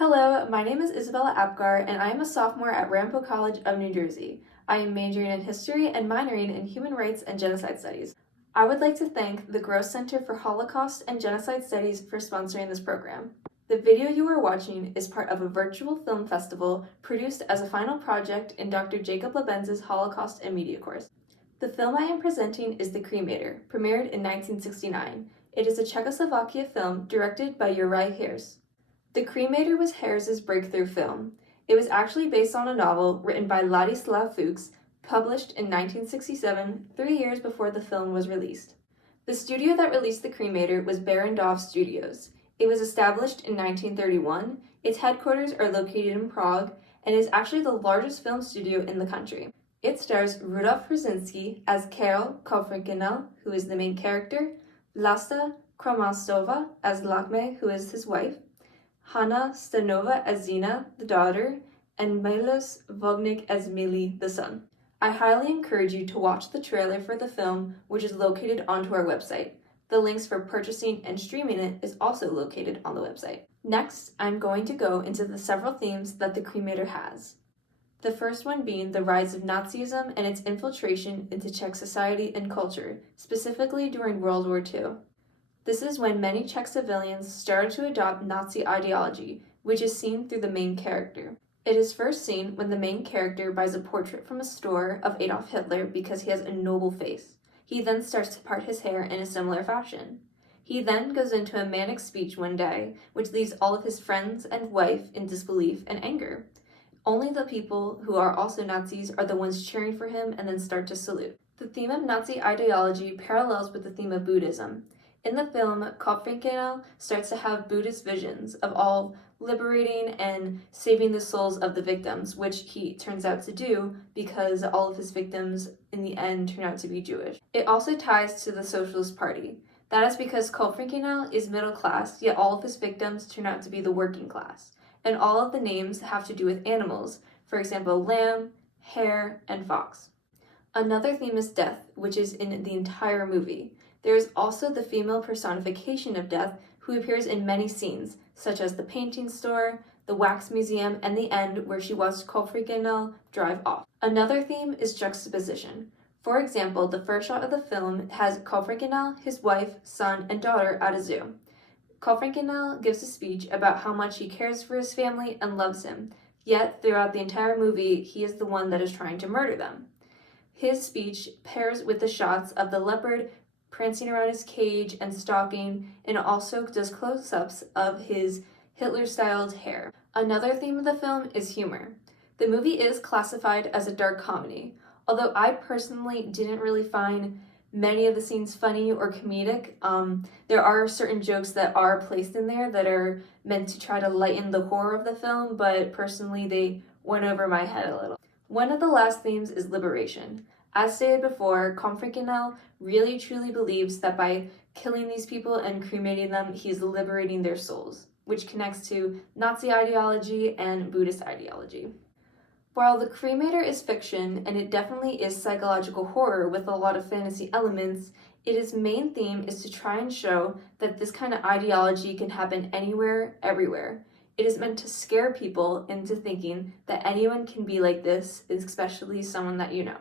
Hello, my name is Isabella Apgar, and I am a sophomore at Ramapo College of New Jersey. I am majoring in history and minoring in human rights and genocide studies. I would like to thank the Gross Center for Holocaust and Genocide Studies for sponsoring this program. The video you are watching is part of a virtual film festival produced as a final project in Dr. Jacob Lebenz's Holocaust and Media course. The film I am presenting is The Cremator, premiered in 1969. It is a Czechoslovakia film directed by Uri Hers. The Cremator was Hers's breakthrough film. It was actually based on a novel written by Ladislav Fuchs, published in 1967, 3 years before the film was released. The studio that released The Cremator was Barrandov Studios. It was established in 1931, its headquarters are located in Prague, and is actually the largest film studio in the country. It stars Rudolf Brzezinski as Karol Kovrinkinel, who is the main character, Vlasta Kromastova as Lakme, who is his wife, Hanna Stanova as Zina, the daughter, and Milos Vognik as Mili, the son. I highly encourage you to watch the trailer for the film, which is located onto our website. The links for purchasing and streaming it is also located on the website. Next, I'm going to go into the several themes that the Cremator has. The first one being the rise of Nazism and its infiltration into Czech society and culture, specifically during World War II. This is when many Czech civilians started to adopt Nazi ideology, which is seen through the main character. It is first seen when the main character buys a portrait from a store of Adolf Hitler because he has a noble face. He then starts to part his hair in a similar fashion. He then goes into a manic speech one day, which leaves all of his friends and wife in disbelief and anger. Only the people who are also Nazis are the ones cheering for him and then start to salute. The theme of Nazi ideology parallels with the theme of Buddhism. In the film, Kovrinkinel starts to have Buddhist visions of all liberating and saving the souls of the victims, which he turns out to do because all of his victims in the end turn out to be Jewish. It also ties to the Socialist Party. That is because Kovrinkinel is middle class, yet all of his victims turn out to be the working class. And all of the names have to do with animals, for example, lamb, hare, and fox. Another theme is death, which is in the entire movie. There is also the female personification of death who appears in many scenes, such as the painting store, the wax museum, and the end where she watched Kovrinkinel drive off. Another theme is juxtaposition. For example, the first shot of the film has Kovrinkinel, his wife, son, and daughter at a zoo. Kovrinkinel gives a speech about how much he cares for his family and loves him, yet throughout the entire movie, he is the one that is trying to murder them. His speech pairs with the shots of the leopard prancing around his cage and stalking, and also does close-ups of his Hitler-styled hair. Another theme of the film is humor. The movie is classified as a dark comedy, although I personally didn't really find many of the scenes funny or comedic. There are certain jokes that are placed in there that are meant to try to lighten the horror of the film, but personally they went over my head a little. One of the last themes is liberation. As stated before, Kovrinkinel really truly believes that by killing these people and cremating them, he is liberating their souls, which connects to Nazi ideology and Buddhist ideology. While The Cremator is fiction, and it definitely is psychological horror with a lot of fantasy elements, its main theme is to try and show that this kind of ideology can happen anywhere, everywhere. It is meant to scare people into thinking that anyone can be like this, especially someone that you know.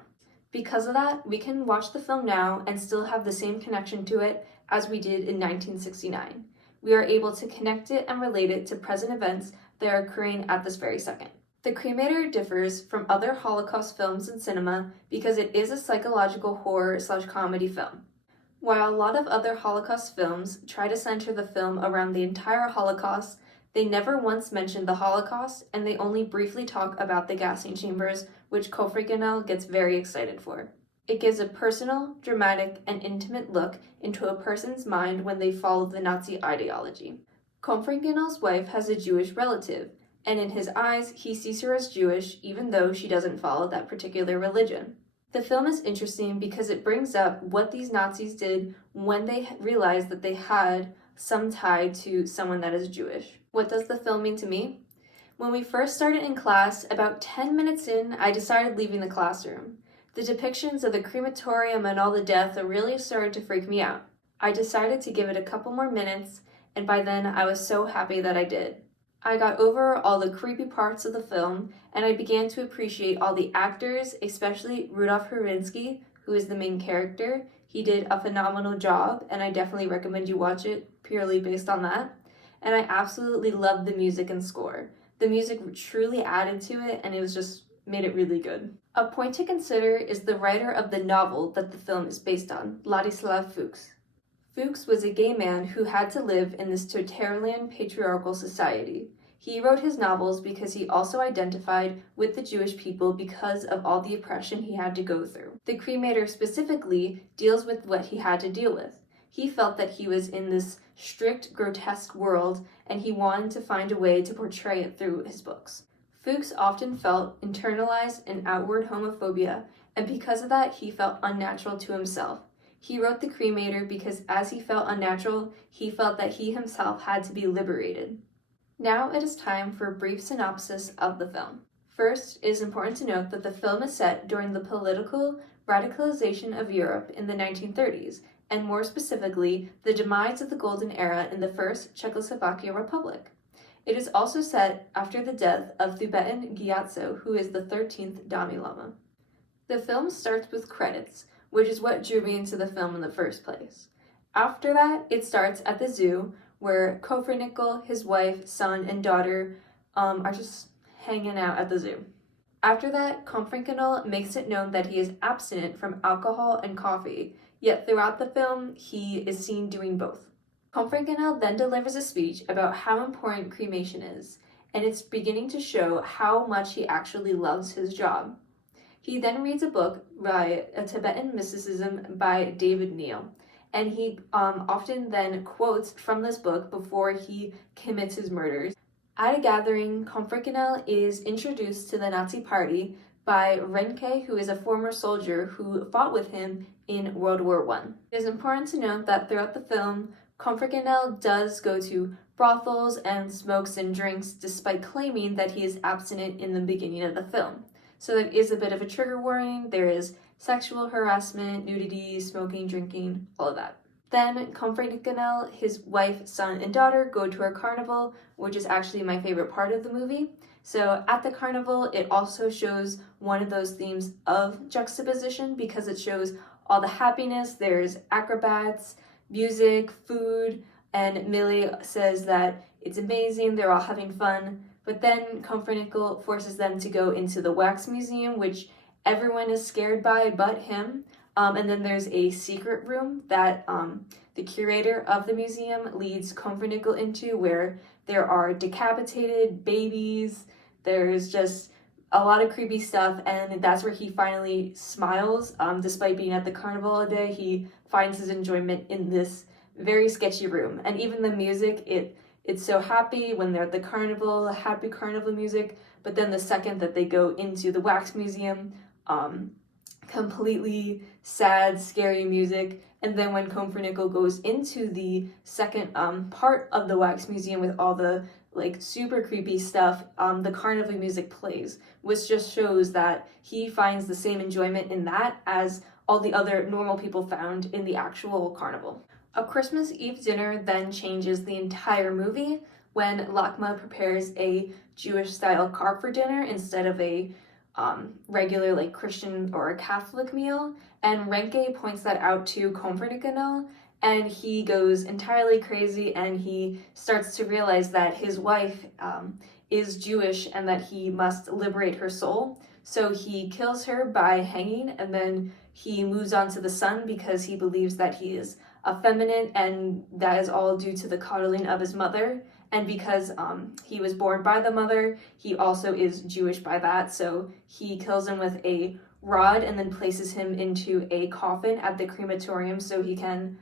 Because of that, we can watch the film now and still have the same connection to it as we did in 1969. We are able to connect it and relate it to present events that are occurring at this very second. The Cremator differs from other Holocaust films in cinema because it is a psychological horror/comedy film. While a lot of other Holocaust films try to center the film around the entire Holocaust, they never once mention the Holocaust, and they only briefly talk about the gassing chambers, which Kovrinkinel gets very excited for. It gives a personal, dramatic, and intimate look into a person's mind when they follow the Nazi ideology. Kovrinkinel's wife has a Jewish relative, and in his eyes, he sees her as Jewish even though she doesn't follow that particular religion. The film is interesting because it brings up what these Nazis did when they realized that they had some tie to someone that is Jewish. What does the film mean to me? When we first started in class, about 10 minutes in, I decided leaving the classroom. The depictions of the crematorium and all the death really started to freak me out. I decided to give it a couple more minutes, and by then I was so happy that I did. I got over all the creepy parts of the film, and I began to appreciate all the actors, especially Rudolph Hurinsky, who is the main character. He did a phenomenal job, and I definitely recommend you watch it purely based on that. And I absolutely loved the music and score. The music truly added to it, and it was just made it really good. A point to consider is the writer of the novel that the film is based on, Ladislav Fuchs. Fuchs was a gay man who had to live in this totalitarian patriarchal society. He wrote his novels because he also identified with the Jewish people because of all the oppression he had to go through. The Cremator specifically deals with what he had to deal with. He felt that he was in this strict, grotesque world, and he wanted to find a way to portray it through his books. Fuchs often felt internalized and outward homophobia, and because of that, he felt unnatural to himself. He wrote The Cremator because as he felt unnatural, he felt that he himself had to be liberated. Now it is time for a brief synopsis of the film. First, it is important to note that the film is set during the political radicalization of Europe in the 1930s, and more specifically, the demise of the Golden Era in the First Czechoslovakia Republic. It is also set after the death of Tibetan Gyatso, who is the 13th Dalai Lama. The film starts with credits, which is what drew me into the film in the first place. After that, it starts at the zoo, where Kopernickel, his wife, son, and daughter are just hanging out at the zoo. After that, Kopernickel makes it known that he is abstinent from alcohol and coffee, yet throughout the film, he is seen doing both. Kopernickel then delivers a speech about how important cremation is, and it's beginning to show how much he actually loves his job. He then reads a book by A Tibetan Mysticism by David Neal, and he often then quotes from this book before he commits his murders. At a gathering, Kopernickel is introduced to the Nazi Party by Renke, who is a former soldier who fought with him in World War I. It is important to note that throughout the film, Kopernickel does go to brothels and smokes and drinks despite claiming that he is abstinent in the beginning of the film. So there is a bit of a trigger warning. There is sexual harassment, nudity, smoking, drinking, all of that. Then Kopernickel, his wife, son, and daughter go to a carnival, which is actually my favorite part of the movie. So at the carnival, it also shows one of those themes of juxtaposition because it shows all the happiness. There's acrobats, music, food, and Millie says that it's amazing, they're all having fun. But then Kopernickel forces them to go into the wax museum, which everyone is scared by but him. And then there's a secret room that the curator of the museum leads Kopernickel into, where there are decapitated babies. There's just a lot of creepy stuff, and that's where he finally smiles. Despite being at the carnival all day, he finds his enjoyment in this very sketchy room. And even the music, it's so happy when they're at the carnival, happy carnival music, but then the second that they go into the wax museum, completely sad, scary music. And then when Kopernickel goes into the second part of the wax museum with all the like super creepy stuff, the carnival music plays, which just shows that he finds the same enjoyment in that as all the other normal people found in the actual carnival. A Christmas Eve dinner then changes the entire movie when Lakma prepares a Jewish-style carb for dinner instead of a regular like Christian or a Catholic meal, and Renke points that out to Kopernickel, and he goes entirely crazy and he starts to realize that his wife is Jewish and that he must liberate her soul. So he kills her by hanging, and then he moves on to the son because he believes that he is effeminate, and that is all due to the coddling of his mother. And because he was born by the mother, he also is Jewish by that. So he kills him with a rod and then places him into a coffin at the crematorium so he can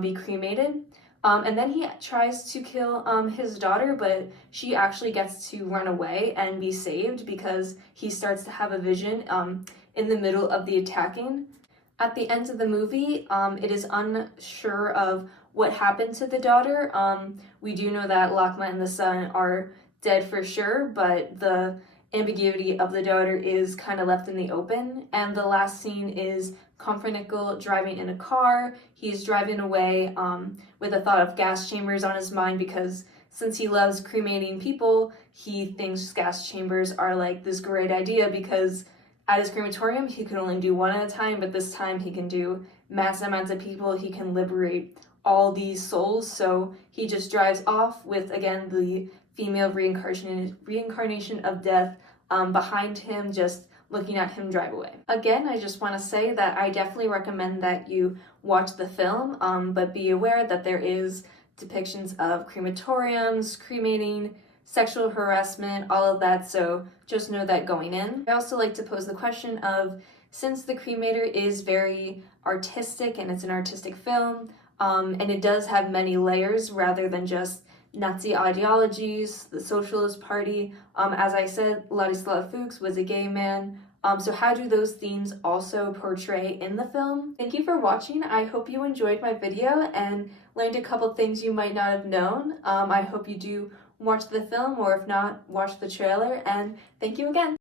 be cremated. And then he tries to kill his daughter, but she actually gets to run away and be saved because he starts to have a vision in the middle of the attacking. At the end of the movie, it is unsure of what happened to the daughter. We do know that Lakma and the son are dead for sure, but the ambiguity of the daughter is kind of left in the open. And the last scene is Kopernickel driving in a car. He's driving away with a thought of gas chambers on his mind because since he loves cremating people, he thinks gas chambers are like this great idea because at his crematorium he can only do one at a time, but this time he can do mass amounts of people. He can liberate all these souls, so he just drives off with, again, the female reincarnation of death behind him, just looking at him drive away. Again, I just want to say that I definitely recommend that you watch the film, but be aware that there is depictions of crematoriums, cremating, sexual harassment, all of that, so just know that going in. I also like to pose the question of, since the Cremator is very artistic and it's an artistic film, and it does have many layers rather than just Nazi ideologies, the Socialist Party. As I said, Ladislav Fuchs was a gay man. So how do those themes also portray in the film? Thank you for watching. I hope you enjoyed my video and learned a couple things you might not have known. I hope you do watch the film, or if not, watch the trailer, and thank you again.